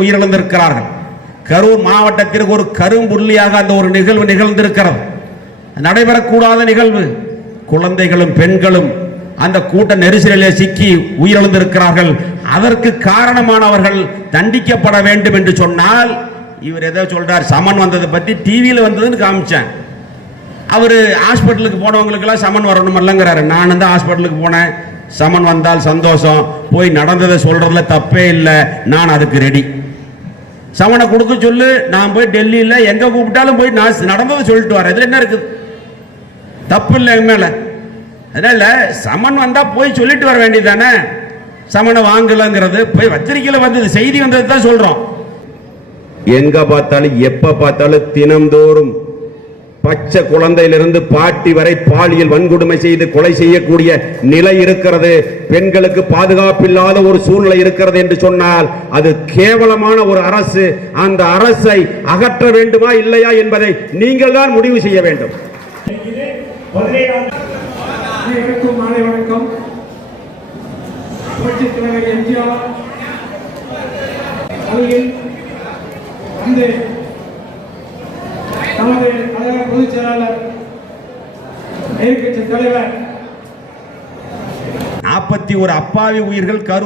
உயிரிழந்திருக்கிறார்கள். கரூர் மாவட்டத்திற்கு ஒரு கரும்புள்ளியாக அந்த ஒரு நிகழ்வு நிகழ்ந்திருக்கிறது. நடைபெறக்கூடாத நிகழ்வு. குழந்தைகளும் பெண்களும் அந்த கூட்ட நெரிசலிலே சிக்கி உயிரிழந்திருக்கிறார்கள். அதற்கு காரணமானவர்கள் தண்டிக்கப்பட வேண்டும் என்று சொன்னால், இவர் ஏதோ சொல்றார், சமன் வந்ததை பத்தி டிவியில் வந்ததுன்னு காமிச்சேன். அவர் ஹாஸ்பிட்டலுக்கு போனவங்களுக்கு எல்லாம் சமன் வரணும் இல்லைங்கிறாரு. நான் வந்து ஹாஸ்பிட்டலுக்கு போனேன், சமன் வந்தால் சந்தோஷம், போய் நடந்ததை சொல்றதுல தப்பே இல்லை, நான் அதுக்கு ரெடி. சமனை கொடுக்க சொல்லு, நான் போய் டெல்லியில் எங்க கூப்பிட்டாலும் போய் நான் நடந்ததை சொல்லிட்டு வரேன். இதுல என்ன இருக்குது? தப்பு இல்லை என் மேல. அதனால சமன் வந்தா போய் சொல்லிட்டு வர வேண்டியதானே. சமனை வாங்கலங்கிறது போய் பத்திரிகையில வந்தது, செய்தி வந்தது தான் சொல்றோம். எங்க பார்த்தாலும் எப்ப பார்த்தாலும் தினம்தோறும் பச்சை குழந்தையிலிருந்து பாட்டி வரை பாலியல் வன்கொடுமை செய்து கொலை செய்யக்கூடிய நிலை இருக்கிறது. பெண்களுக்கு பாதுகாப்பில்லாத ஒரு சூழ்நிலை இருக்கிறது என்று சொன்னால் அது கேவலமான ஒரு அரசு. அந்த அரசை அகற்ற வேண்டுமா இல்லையா என்பதை நீங்கள் தான் முடிவு செய்ய வேண்டும். மாலை வணக்கம். புரட்சித் தலைவர் எம்ஜிஆர் நமது கழக பொதுச் செயலாளர், எதிர்க்கட்சி தலைவர், 41 அப்பாவி உயிர்கள் கரூர்